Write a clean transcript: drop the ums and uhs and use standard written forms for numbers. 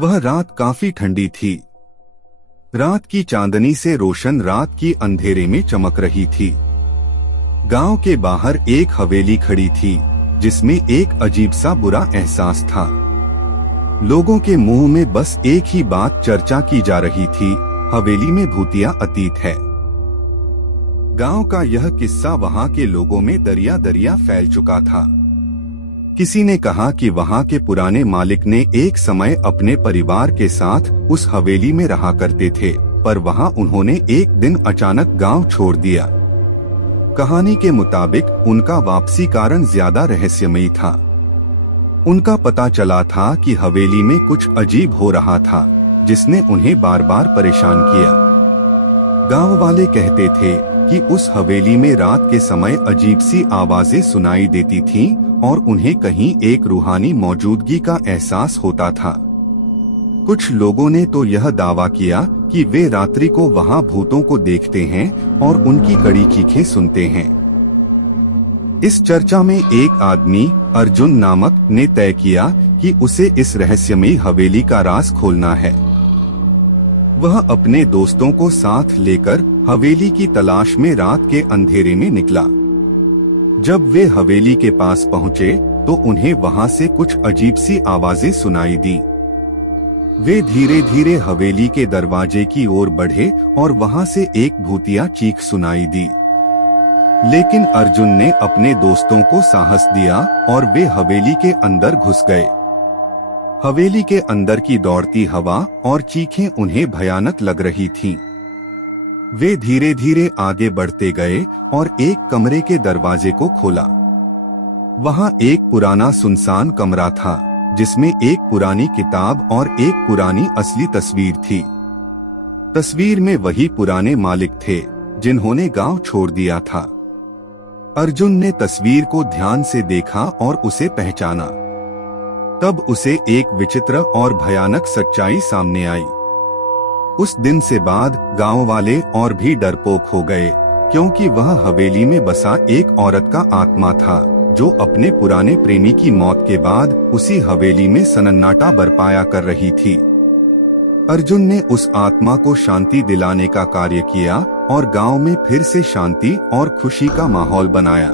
वह रात काफी ठंडी थी। रात की चांदनी से रोशन रात की अंधेरे में चमक रही थी। गांव के बाहर एक हवेली खड़ी थी जिसमें एक अजीब सा बुरा एहसास था। लोगों के मुंह में बस एक ही बात चर्चा की जा रही थी, हवेली में भूतिया अतीत है। गांव का यह किस्सा वहां के लोगों में दरिया दरिया फैल चुका था। किसी ने कहा कि वहां के पुराने मालिक ने एक समय अपने परिवार के साथ उस हवेली में रहा करते थे, पर वहां उन्होंने एक दिन अचानक गांव छोड़ दिया। कहानी के मुताबिक उनका वापसी कारण ज्यादा रहस्यमयी था। उनका पता चला था कि हवेली में कुछ अजीब हो रहा था जिसने उन्हें बार बार परेशान किया। गांव वाले कहते थे कि उस हवेली में रात के समय अजीब सी आवाजें सुनाई देती थीं और उन्हें कहीं एक रूहानी मौजूदगी का एहसास होता था। कुछ लोगों ने तो यह दावा किया कि वे रात्रि को वहां भूतों को देखते हैं और उनकी कड़ी चीखें सुनते हैं। इस चर्चा में एक आदमी अर्जुन नामक ने तय किया कि उसे इस रहस्यमयी हवेली का राज खोलना है। वह अपने दोस्तों को साथ लेकर हवेली की तलाश में रात के अंधेरे में निकला। जब वे हवेली के पास पहुंचे तो उन्हें वहां से कुछ अजीब सी आवाजें सुनाई दी। वे धीरे धीरे हवेली के दरवाजे की ओर बढ़े और वहां से एक भूतिया चीख सुनाई दी। लेकिन अर्जुन ने अपने दोस्तों को साहस दिया और वे हवेली के अंदर घुस गए। हवेली के अंदर की दौड़ती हवा और चीखें उन्हें भयानक लग रही थीं। वे धीरे धीरे आगे बढ़ते गए और एक कमरे के दरवाजे को खोला। वहां एक पुराना सुनसान कमरा था जिसमें एक पुरानी किताब और एक पुरानी असली तस्वीर थी। तस्वीर में वही पुराने मालिक थे जिन्होंने गांव छोड़ दिया था। अर्जुन ने तस्वीर को ध्यान से देखा और उसे पहचाना। तब उसे एक विचित्र और भयानक सच्चाई सामने आई। उस दिन से बाद गांव वाले और भी डरपोक हो गए, क्योंकि वह हवेली में बसा एक औरत का आत्मा था जो अपने पुराने प्रेमी की मौत के बाद उसी हवेली में सन्नाटा बरपाया कर रही थी। अर्जुन ने उस आत्मा को शांति दिलाने का कार्य किया और गांव में फिर से शांति और खुशी का माहौल बनाया।